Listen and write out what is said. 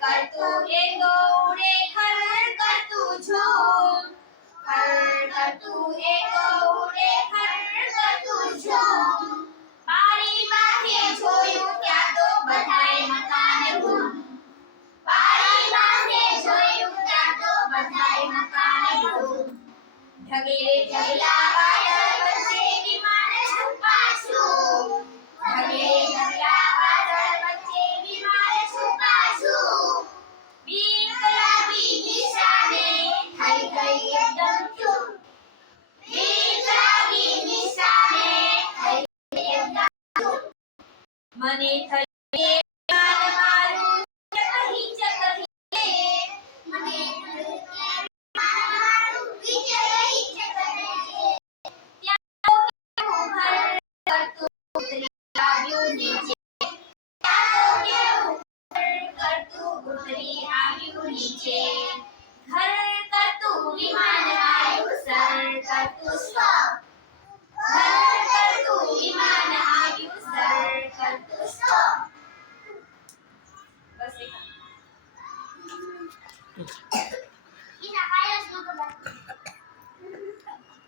કરતું એક ઉડે ખર કરતું ઝૂમ ખર કરતું એક ઉડે ખર કરતું ઝૂમ મારી માથે જોયું ત્યાં તો બધાય મકાન ગુમ મારી માથે જોયું ત્યાં તો બધાય મકાન ગુમ ઢગલે ઢગલા વાદળ વચ્ચે વિમાન છુપાશું નિશાને થઈ થઈ ગઈ મને થઈ नीचे घर का तू विमान आयु सर का तू स्टॉप घर का तू विमान आयु सर का तू स्टॉप बस